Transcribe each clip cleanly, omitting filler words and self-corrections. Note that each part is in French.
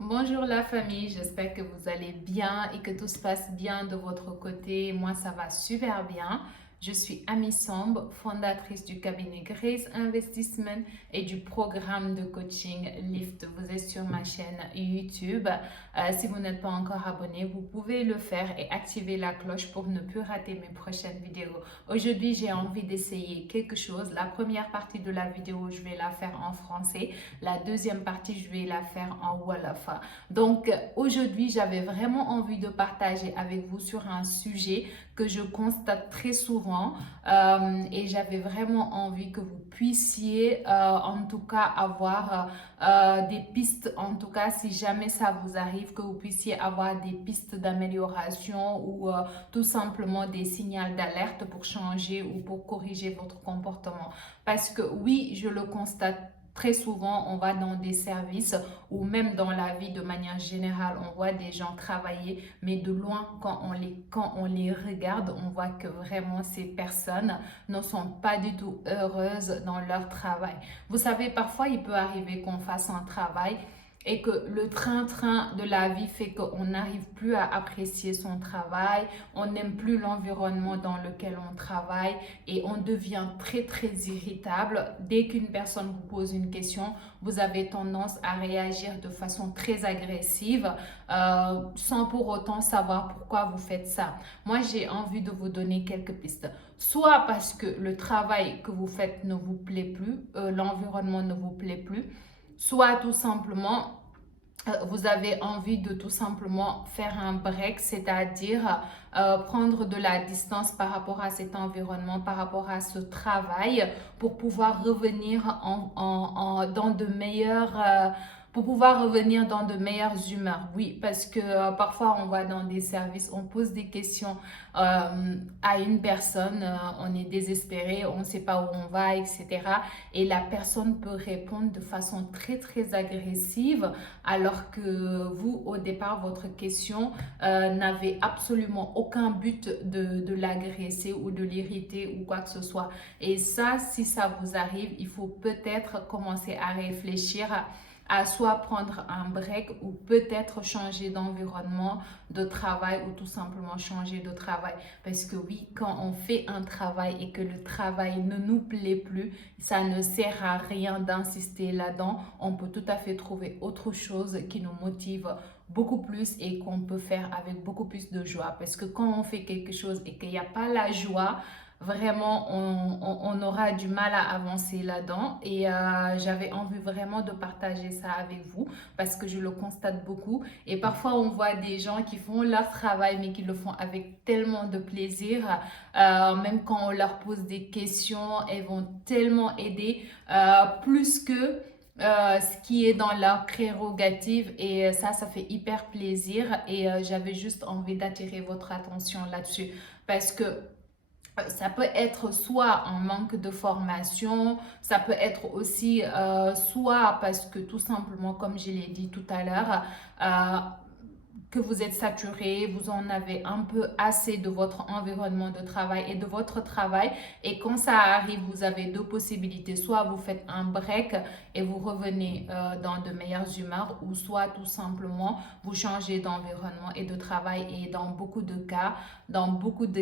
Bonjour la famille, j'espère que vous allez bien et que tout se passe bien de votre côté. Moi, ça va super bien. Je suis Amy Somb, fondatrice du cabinet Grace Investissement et du programme de coaching Lift. Vous êtes sur ma chaîne YouTube. Si vous n'êtes pas encore abonné, vous pouvez le faire et activer la cloche pour ne plus rater mes prochaines vidéos. Aujourd'hui, j'ai envie d'essayer quelque chose. La première partie de la vidéo, je vais la faire en français. La deuxième partie, je vais la faire en Wolof. Donc aujourd'hui, j'avais vraiment envie de partager avec vous sur un sujet que je constate très souvent et j'avais vraiment envie que vous puissiez en tout cas avoir des pistes, en tout cas si jamais ça vous arrive, que vous puissiez avoir des pistes d'amélioration ou tout simplement des signaux d'alerte pour changer ou pour corriger votre comportement. Parce que oui, je le constate très souvent, on va dans des services ou même dans la vie de manière générale, on voit des gens travailler, mais de loin, quand on les regarde, on voit que vraiment ces personnes ne sont pas du tout heureuses dans leur travail. Vous savez, parfois, il peut arriver qu'on fasse un travail et que le train-train de la vie fait qu'on n'arrive plus à apprécier son travail, on n'aime plus l'environnement dans lequel on travaille et on devient très très irritable. Dès qu'une personne vous pose une question, vous avez tendance à réagir de façon très agressive sans pour autant savoir pourquoi vous faites ça. Moi, j'ai envie de vous donner quelques pistes. Soit parce que le travail que vous faites ne vous plaît plus, l'environnement ne vous plaît plus, soit tout simplement vous avez envie de tout simplement faire un break, c'est-à-dire prendre de la distance par rapport à cet environnement, par rapport à ce travail, pour pouvoir revenir dans de meilleures... pour pouvoir revenir dans de meilleures humeurs. Oui, parce que parfois on va dans des services, on pose des questions à une personne, on est désespéré, on ne sait pas où on va, etc. Et la personne peut répondre de façon très très agressive alors que vous, au départ, votre question n'avait absolument aucun but de l'agresser ou de l'irriter ou quoi que ce soit. Et ça, si ça vous arrive, il faut peut-être commencer à réfléchir à soit prendre un break ou peut-être changer d'environnement de travail ou tout simplement changer de travail. Parce que oui, quand on fait un travail et que le travail ne nous plaît plus, ça ne sert à rien d'insister là-dedans. On peut tout à fait trouver autre chose qui nous motive beaucoup plus et qu'on peut faire avec beaucoup plus de joie. Parce que quand on fait quelque chose et qu'il n'y a pas la joie, vraiment, on aura du mal à avancer là-dedans et j'avais envie vraiment de partager ça avec vous parce que je le constate beaucoup et parfois on voit des gens qui font leur travail mais qui le font avec tellement de plaisir, même quand on leur pose des questions, elles vont tellement aider plus que ce qui est dans leur prérogative et ça fait hyper plaisir et j'avais juste envie d'attirer votre attention là-dessus parce que ça peut être soit un manque de formation, ça peut être aussi soit parce que tout simplement, comme je l'ai dit tout à l'heure, que vous êtes saturé, vous en avez un peu assez de votre environnement de travail et de votre travail. Et quand ça arrive, vous avez deux possibilités. Soit vous faites un break et vous revenez dans de meilleures humeurs, ou soit tout simplement vous changez d'environnement et de travail. Et dans beaucoup de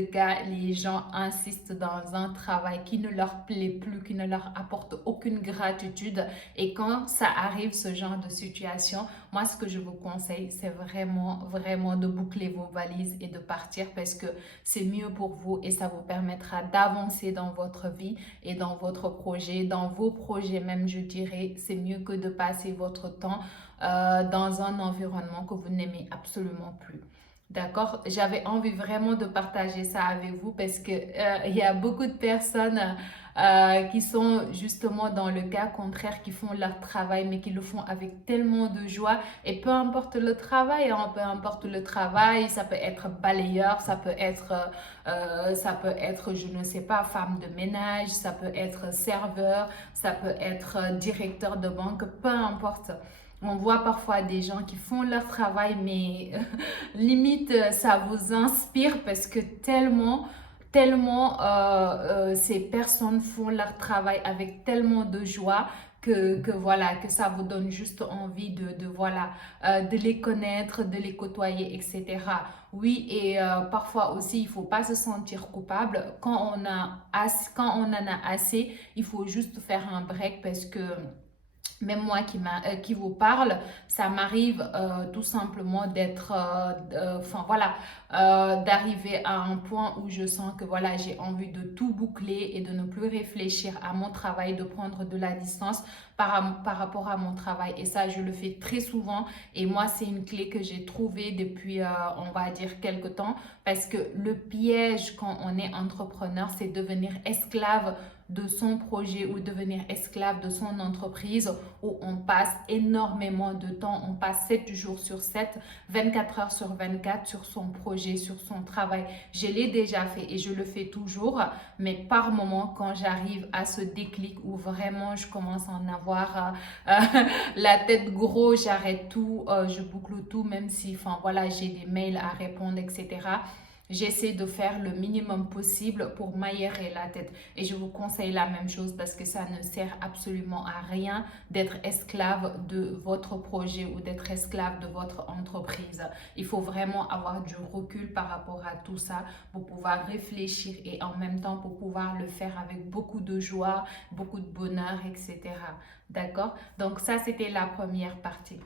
cas, les gens insistent dans un travail qui ne leur plaît plus, qui ne leur apporte aucune gratitude. Et quand ça arrive, ce genre de situation, moi, ce que je vous conseille, c'est vraiment de boucler vos valises et de partir parce que c'est mieux pour vous et ça vous permettra d'avancer dans votre vie et dans votre projet, dans vos projets même, je dirais. C'est mieux que de passer votre temps dans un environnement que vous n'aimez absolument plus. D'accord? J'avais envie vraiment de partager ça avec vous parce que il y a beaucoup de personnes qui sont justement dans le cas contraire, qui font leur travail, mais qui le font avec tellement de joie. Et peu importe le travail, hein, peu importe le travail, ça peut être balayeur, ça peut être, je ne sais pas, femme de ménage, ça peut être serveur, ça peut être directeur de banque, peu importe. On voit parfois des gens qui font leur travail, mais limite, ça vous inspire parce que tellement ces personnes font leur travail avec tellement de joie voilà, que ça vous donne juste envie voilà, de les connaître, de les côtoyer, etc. Oui, et parfois aussi, il faut pas se sentir coupable. Quand on en a assez, il faut juste faire un break parce que même moi qui vous parle, ça m'arrive tout simplement enfin voilà, d'arriver à un point où je sens que voilà, j'ai envie de tout boucler et de ne plus réfléchir à mon travail, de prendre de la distance par rapport à mon travail. Et ça, je le fais très souvent. Et moi, c'est une clé que j'ai trouvée depuis, on va dire, quelque temps. Parce que le piège quand on est entrepreneur, c'est devenir esclave de son projet ou devenir esclave de son entreprise où on passe énormément de temps, on passe 7 jours sur 7, 24 heures sur 24 sur son projet, sur son travail. Je l'ai déjà fait et je le fais toujours, mais par moment, quand j'arrive à ce déclic où vraiment je commence à en avoir la tête gros, j'arrête tout, je boucle tout, même si, enfin voilà, j'ai des mails à répondre, etc. J'essaie de faire le minimum possible pour m'aérer la tête. Et je vous conseille la même chose parce que ça ne sert absolument à rien d'être esclave de votre projet ou d'être esclave de votre entreprise. Il faut vraiment avoir du recul par rapport à tout ça pour pouvoir réfléchir et en même temps pour pouvoir le faire avec beaucoup de joie, beaucoup de bonheur, etc. D'accord? Donc ça, c'était la première partie.